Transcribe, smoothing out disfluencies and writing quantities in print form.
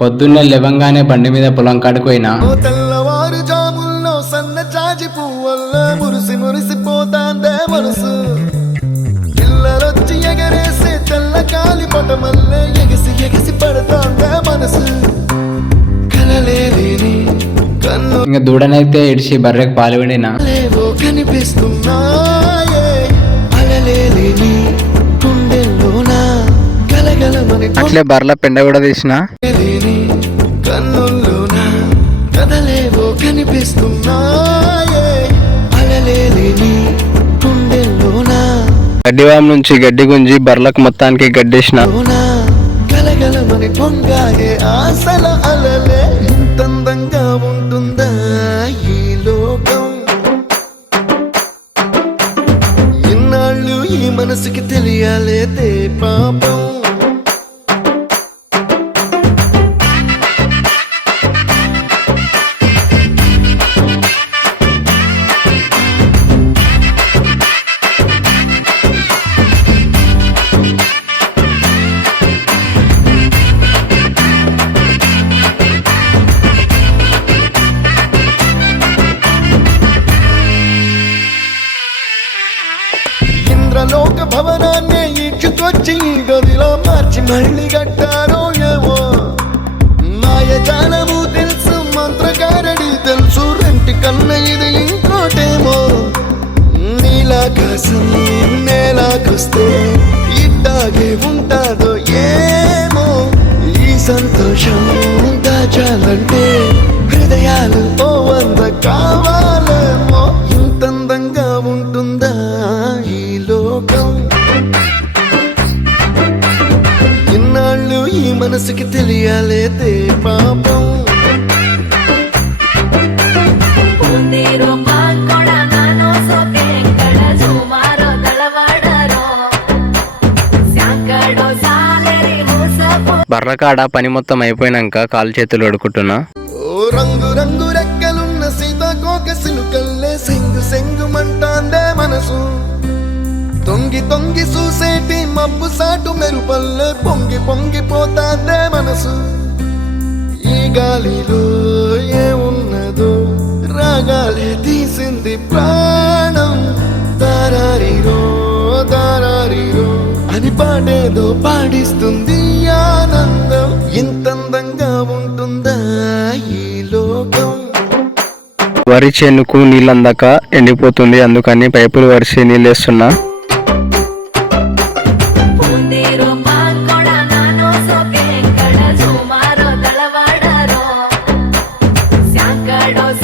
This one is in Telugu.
పొద్దున్నే లేవంగానే బండి మీద పొలం కాడుకోయినా తెల్లవారు జాముల్లో సన్న జాజి పువ్వల్ల మురిసి మురిసిపోతాందే మనసు పిల్లలొచ్చి ఎగరేసే తెల్ల కాలి పటమల్లే ఎగిసి ఎగిసి పడతాందే మనసు కలలేని కన్ను ఇంకా దూడనైతే ఇడిచి బర్రెకు పాలు విడినా లేవో కనిపిస్తున్నాయే అలలేని గుండెల్లోన గలగలమని అట్లే బర్రెల పెండ కూడా తీసిన కన్నుల్లోన కదలేవో కనిపిస్తున్నాయే అలలేని గుండెల్లోన గడ్డివాం నుంచి గడ్డి గుంజి బర్రెలకు మొత్తానికి గడ్డేసిన గలగలమని పొంగాయే ఆశల అలలే ఇంతందంగా ఉంటుందా ఈ లోకం ఇన్నాళ్ళు ఈ మనసుకి తెలియాలేదే పాపం ఇంద్రలోక భవనాన్ని ఈడ్చుకొచ్చి గదిలో మార్చి మళ్ళీ కట్టారో ఏమో మాయజాలము తెలుసు మంత్రకారడి తెలుసు రెంటి కన్న ఇది ఇంకోటేమో నీలాకాశం నేలాకొస్తే ఇట్టాగే ఉంటాదో ఏమో ఈ సంతోషం దాచాలంటే హృదయాలు ఓ వంద కావాలేమో ఇంతందంగా ఉంటుందా ఈ లోకం ఇన్నాళ్ళు ఈ మనసుకి తెలియాలేదే పాపం బర్ర కాడ పని మొత్తం అయిపోయినాక కాలు చేతులు అడుకుంటున్నా. ఓ రంగు రంగు రెక్కలున్న సీతాకోక సిలుకల్లే సెంగు సెంగుమంటాందే మనసు తొంగి తొంగి చూసేటి మబ్బు సాటు మెరుపల్లే పొంగి పొంగిపోతాందే మనసు ఈ గాలిలో ఏమున్నదో రాగాలే తీసింది ప్రాణం దారారిరో దారారిరో అని పాడేదో పాడిస్తుంది ఆనందం ఇంతందంగా ఉంటుందా ఈ లోకం. వరి చేనుకు నీళ్ళందాక ఎండిపోతుంది, అందుకని పైపులు వరిసి నీళ్ళేస్తున్నా. Dos